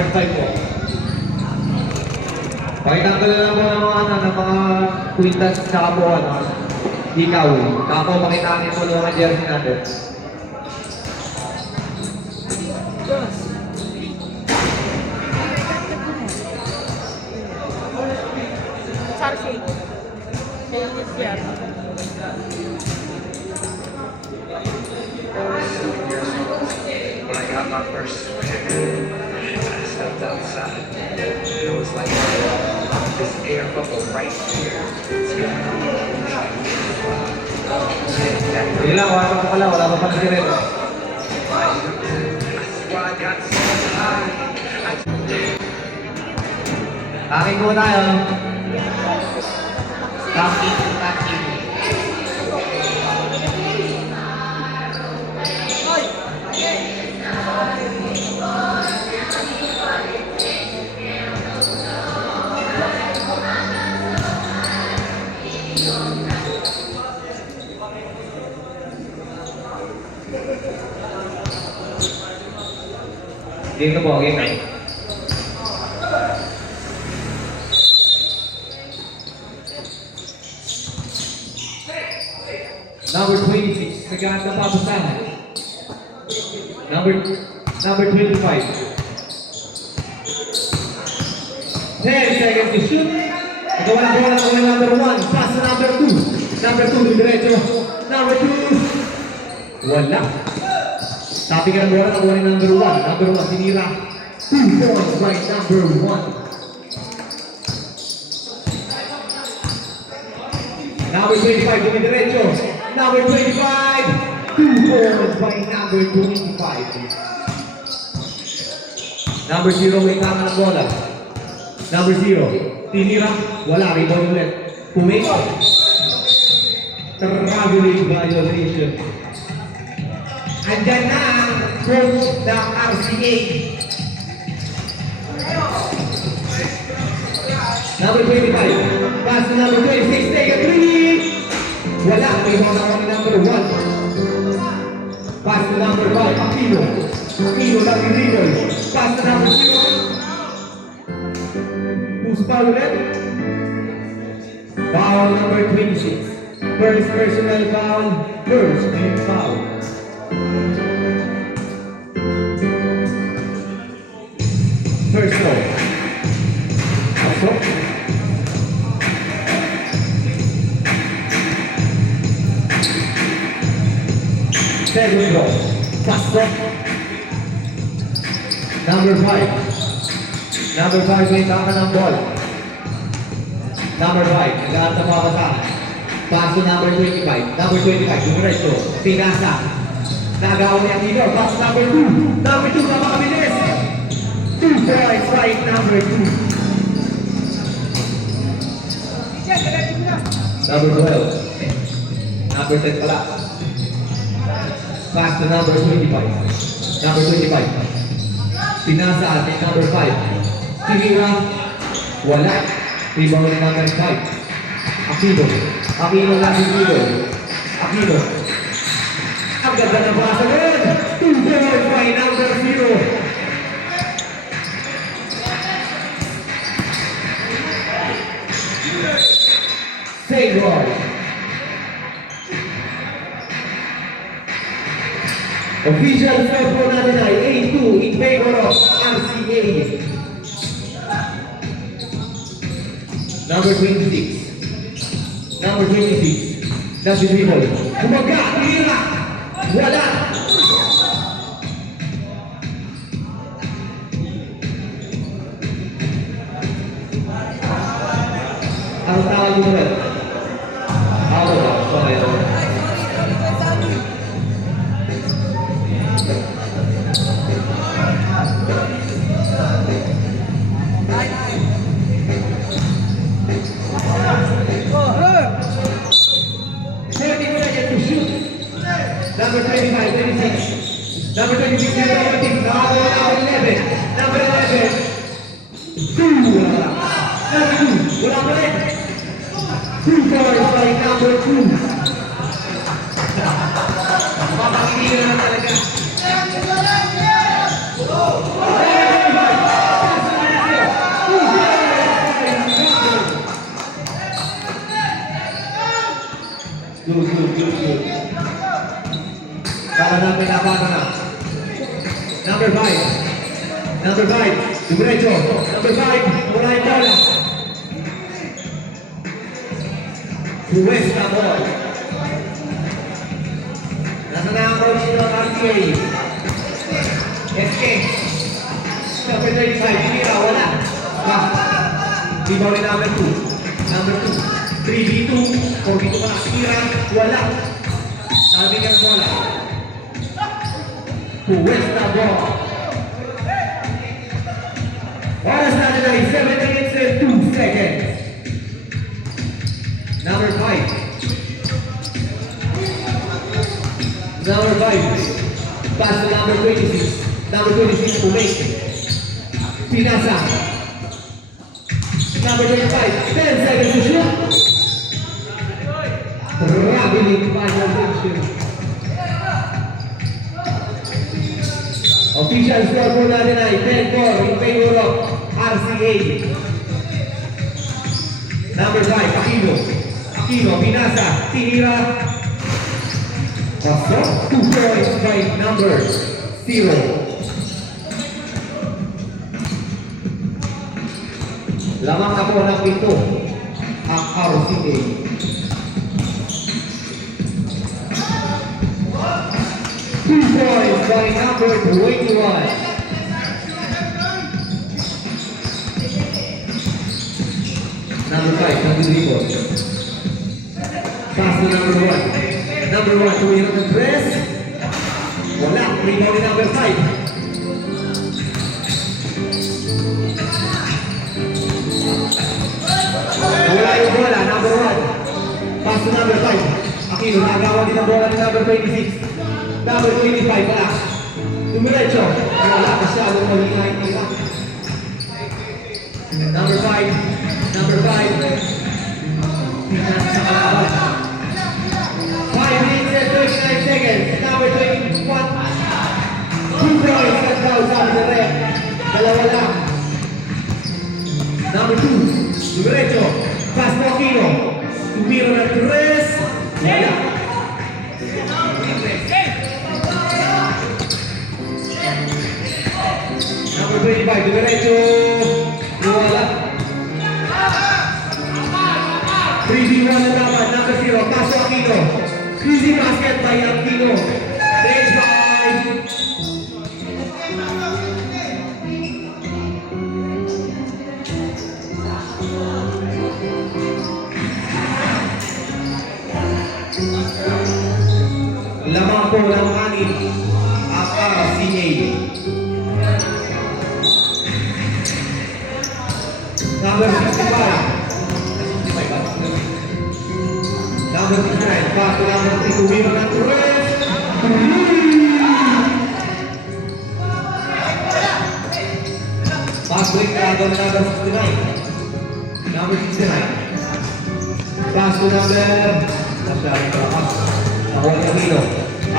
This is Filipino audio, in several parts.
Hard 5 po. Pakitanggal na lang po ng mga kwintas sa po, ikaw. Kako, pakitaan po ng mga jersey natin. Sarsi. When I got my first swing, I stepped outside. It was like this air bubble right here. Hindi lang, wala pa pala si Red. Akin po tayo. Taki. Dito po, game. Number 26, Saganda Papasan. Number 25. 10 seconds to shoot. Nagawa na bola ng number 1. Pass na number 2. Number 2, diretso. Number 2. Wala. Tapi ka ng bola, nakuha ni number 1. Number 1, tinira. 2 points by number 1. Number 25, dumidiretso. Number 25, 2 points by number 25. Number 0, may tama ng bola. Number 0, tinira. Wala, rebound ulit. Pumiko. Traveling violation. Andyan na ang coach ng RCA. Number 25, pass to number 26, take a 3. Wala, may mga ni number 1. Pass to number 5, Aquino. Aquino, lagi dribble. Pass to number 0. Who's foul ulit? Foul number 26. First personal foul, first team foul. First foul. Pasok. Second ball. Pasok. Number 5. Number 5 may tama ng ball. Number 5. Nag-aat na makabataan. Pass to number 25. Number 25. Dumiretso. Pinasa. Nagawa niya dito. Pass number 2. Number 2. Napakabilis. 2 points by number 2. Number 12. Number 10 pala. Pass to number 25. Number 25. Pinasa atin number 5. Tinira. Wala. Rebound ni number 5. Aquino. Aquino lagi dito. Aquino. Ang ganda ng pasa rin. 2 points by number 0. Save ball. Official score po natin ay 8-2 in favor of RCA. Number 26. Number 26. That's the dribble. Kumaga, tira. Wala. Ang tawag mo rin. Ako na. Sorry. Number 25, 26. Number 26, number 11. Number 11. 2. Number 2. Wala pa rin. 2 points by number 2. Mapakikita na talaga. Good. Para na pinapasa na. Number 5. Diretso. Number 5. Wala yung bola. West na ball. Nasa na ang coach ng RTA. SK. Number 35. Tinira. Wala. Rebound ni number 2. Number 2. 3v2. 4v2 pa na. Tinira. Wala. Sabi ng bola. West na ball. Oras natin ay 7 minutes and 2 seconds. Number 5. Pass to number 26. Number 26 to make. Pinasa. Number 25. 10 seconds to shoot. Traveling final action. Official score po natin ay 10-4 in favor of RCA. Number 5, Aquino, Pinasa, tinira. Pasok, 2 points by number 0. Lamang na po ng pito ang RCA. Points by number 21. Number 5, nag-dribble. Pass to number 1. Number 1, tumira ng press. Wala, rebound ni number 5. Wala yung bola, number 1. Pass to number 5. Aquino, nagawa din ang bola ni number 26. Number 25 pala. Dumiretso. Wala ka siya. Anong malingayin nila. Number 5. Pinasa sa kalaban. 5 minutes and 29 seconds. Number 21. 2 points at down sa the red. Dalawa lang. Number 2. Dumiretso. Pass mo Aquino. Tumira ng 3. Wala. Number 25, diretso. Wala. 3v1 na naman, number 0, Paso Aquino. Easy basket by Aquino. Range by. Lamang po ng anim ang RCA. Number 65. Number 69. Pass to number 3 to win on the rest. Pass break na number 69. Number 69. Pass to number. Masyadong pass. Nakuha ni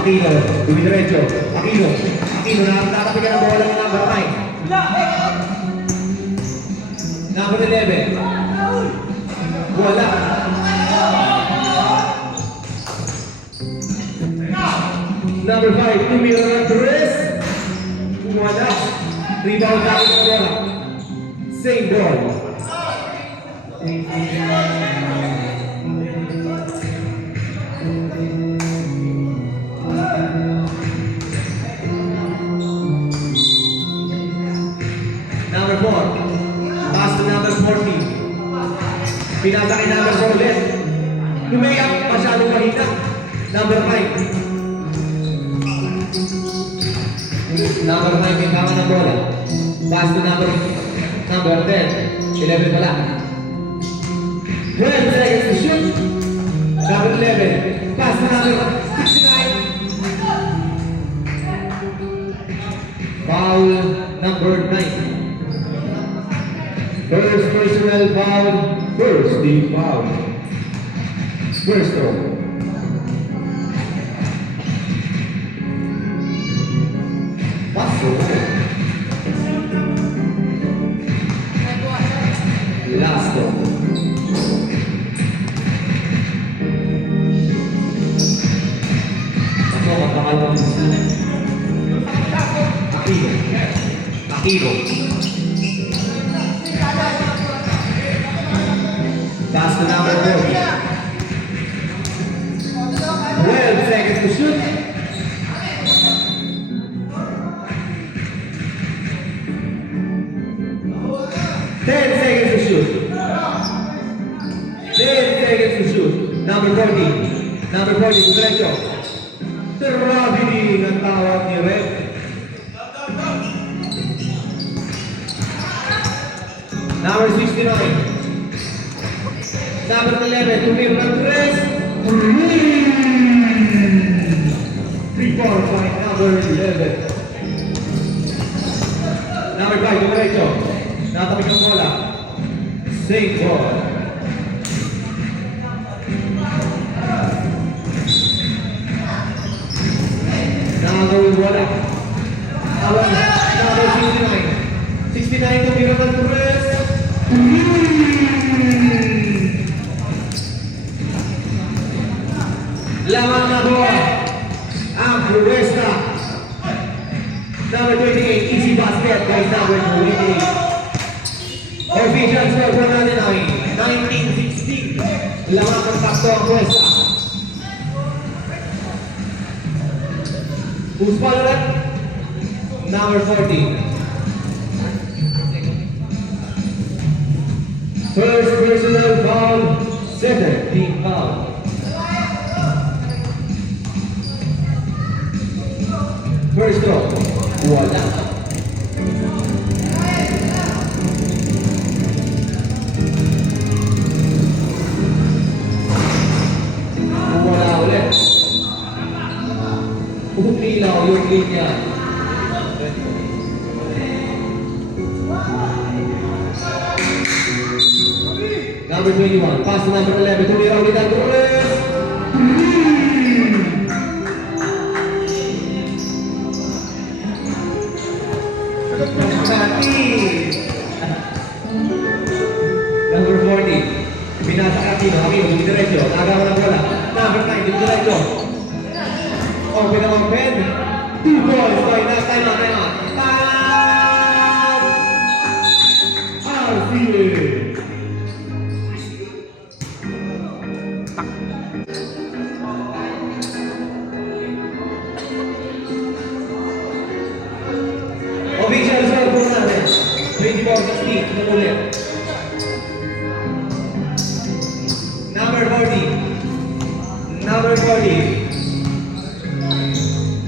Aquino. Dumidiretso. Aquino, nakatapigan ang bola ng number 9. Number 11. Wala. Number 5, tumira ng 3. Wala. Rebound natin ang bola. Same ball. Number 4. Pass to number 14. Pinasa kay number 4 ulit. Lumayap, masyadong mahina. Number 5. Number 5 may kama ng bola. Pass to number 10. 11 pala. 12 seconds to shoot. Number 11. Pass to number 69. Foul number 9. First personal foul. First team foul. First throw. Paso. Last throw. Foul on shoot. Aquino. Aquino. Pass to number 4. 12 seconds to shoot. 10 seconds to shoot. 10 seconds to shoot. Number 40. Number 40, diretso. Traveling ang tawag ni Red. Number 69. Number 11, tumiro ng 3. 3-4 by number 11. Number 5, diretso. Natabik ang bola. Same ball. Nakagawin bola. Number 69. 69 tumiro ng 3. Lamang na bola. Ang Puresta. Number 28, easy basket by number 28. Official score po natin ay 19-16. Lamang ang takto ang Puresta. Who's followed? Number 14. First personal foul, second team foul. First throw, wala. Wala ulit. Umilaw yung linya. Number 21, pass to number 11, tumira ulit ang Torres. Number 40, binasa ka Aquino, Aquino, diretso, nagawa ng bola. Number 9, diretso. Open ang pen. 2 balls, by that time out. RCA. Official score po natin. 24-16, namulit. Number 40. Number 40.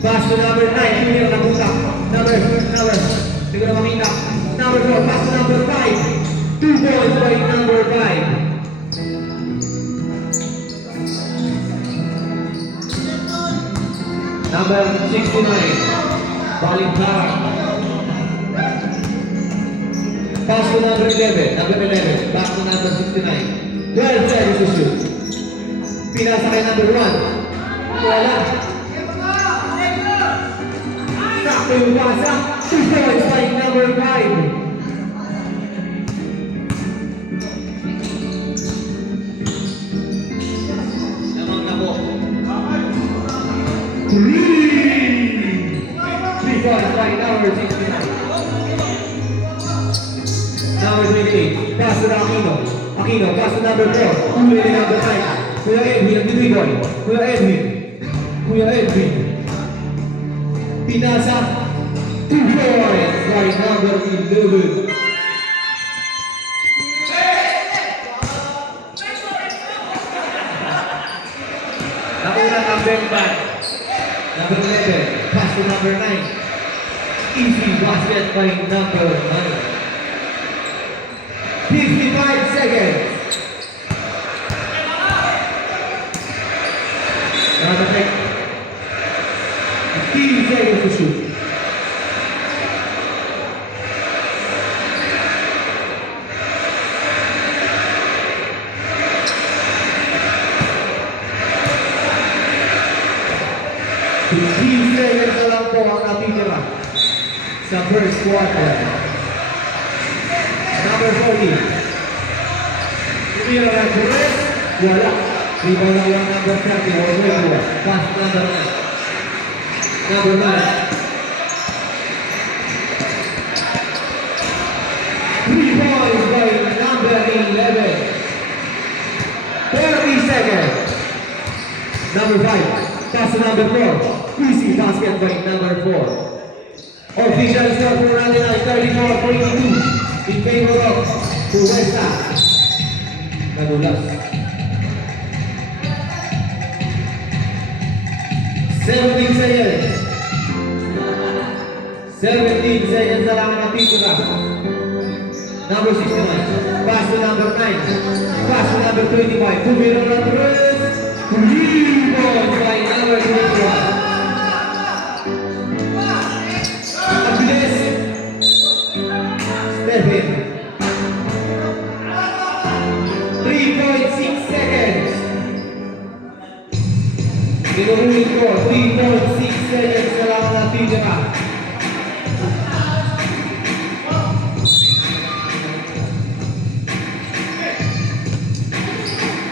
Pass to number 9, hindi nyo nabuta. Number, hindi ko na makita. Number 4, pass to number 5. 2 points by number 5. Number 69, Colin Clark. Pass to number 11, back to number 69. 12 seconds to shoot. Pinasa kay number 1. Wala. Sakto yung pasa. 2 points by number 5. Lamang na po. 3 points by number 69. Number 28, pass to Aquino. Aquino, pass to number 4. Huli ni number 5. Kuya Edwin, nag-dribble. Kuya Edwin. Pinasa. 2 points by number 11. Nakuna ang back. Number 11, pass to number 9. Easy basket by number 9. 55 seconds. Another pick. 15 seconds to shoot. Seconds na lang po ang natitira sa first quarter. Number 40. Tumira ng Torres. Wala. Rebound na lang number 30. Pass number 9. number 9. 3 points by number 11. 30 seconds. Number 5. Pass to number 4. Easy basket by number 4. Official score for natin ay 34-22 in favor of Puwesta. Nagulas. 17 seconds. 17 seconds na lang ang natitira. Number 69. Pass to number 9. Pass to number 25. Tumira na tres. 3 points by number 21. Ang bilis. Stephen. 3.6 seconds. Inuulit ko, 3.6 seconds na lang ang natitira.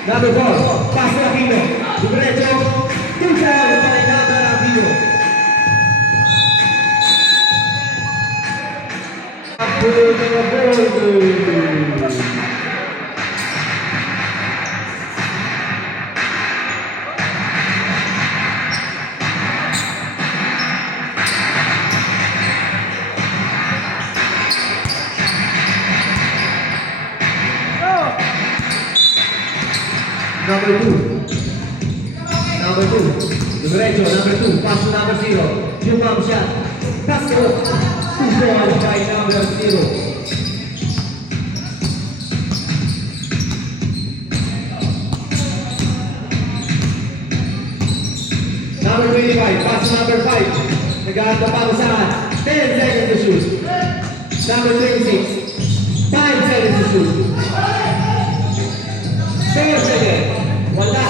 Number 4, pass to Aquino. Diretso, 2 down by number Aquino. Good to the ball. Number 2. Number 2. Diretso, number 2. Pass to number 0. Jump shot. Pass to 2 points by number 0. Number 25. Pass to number 5. Nag-aantap pa ako saan. 10 seconds to shoot. Number 26. 5 seconds to shoot. 4 seconds. Wala.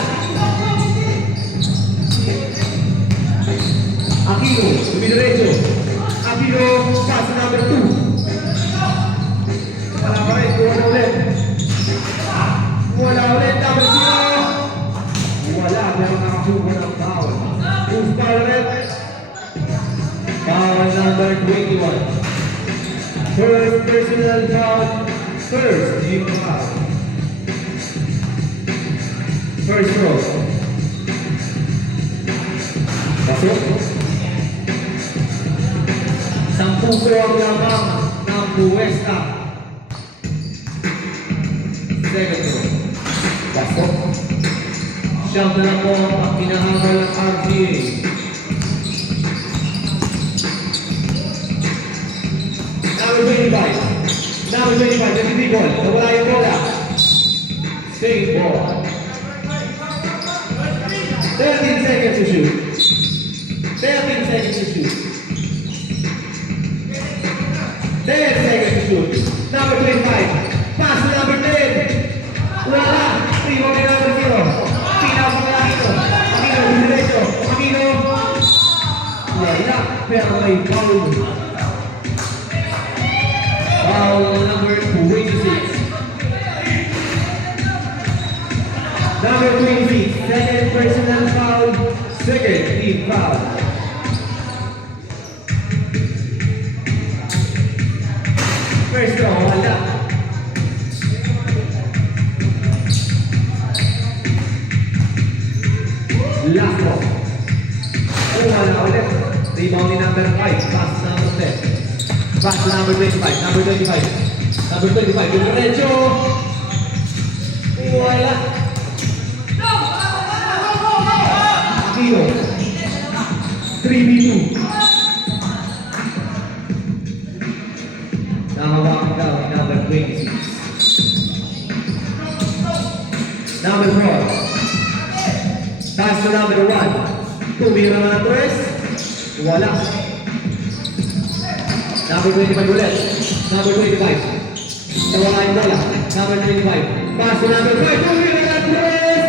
Aquino, dumidiretso. Aquino, pass number 2. Wala pa rin, wala ulit. Wala ulit, number 0. Wala, pero nakakuha ng foul. Who's foul ulit? Foul number 21. First personal foul. First team foul. First row. Pasok. 10 po ang lamang ng Puwesta. Second row. Pasok. Siyam na lang po ang hinahabol ng RGA. Number 25. Number 25. Nagtitipon. Nawala yung bola. Same ball. 13 seconds to shoot. 13 seconds to shoot. 10 seconds to shoot. Number 25. Pass to number 10. Wala. 3 mo na number 0. Pinapakala ito. Aquino, diretso. Aquino. Wala. Pero may foul. Foul number 26. Number 26, second personal foul, second team foul. First row, wala. Last row. Wala ulit. Rebound ni number 5, pass number 10. Pass number 25, number 25. Number 25, diretso. Wala. Aquino. 3v2. Nahawak daw number 26. Number 4. Pass to number 1. Tumira na ng tres. Wala. Number 25 ulit. Number 25. Nawala yung bola. Number 25. Pass to number 5. Tumira na ng tres.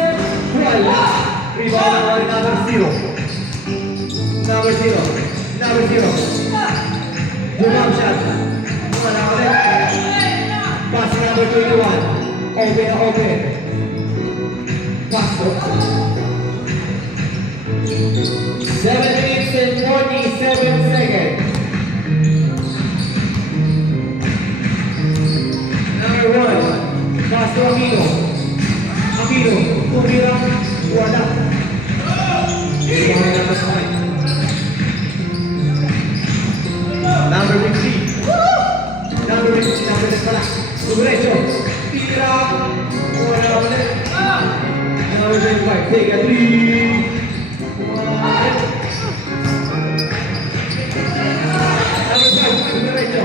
Wala. Rebound naman number 0. Number 0. Number 0. Jump shot. Wala ulit. Pass to number 21. Open na open. Pass to 7 minutes and 40 Pass to Aquino. Aquino, tumira, wala. Rebound number 5. Number 15. Number 15, number 10 pala. Dumiretso. Tira. Wala ulit. Number 25, take a 3. Number 5, dumiretso.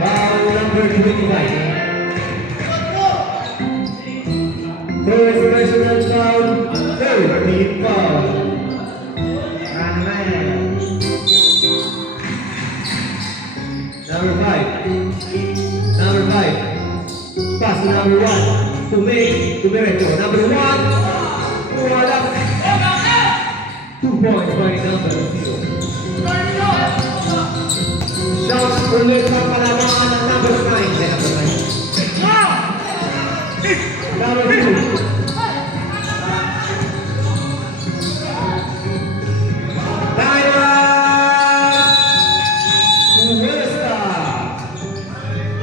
Foul number 25. First personal foul, third team foul. Number 5. Number 5. Pass to number 1. To make, to Bereto. Number 1. Wala. 2 points by number 0. Shots ulit ang palamangan ng number 9.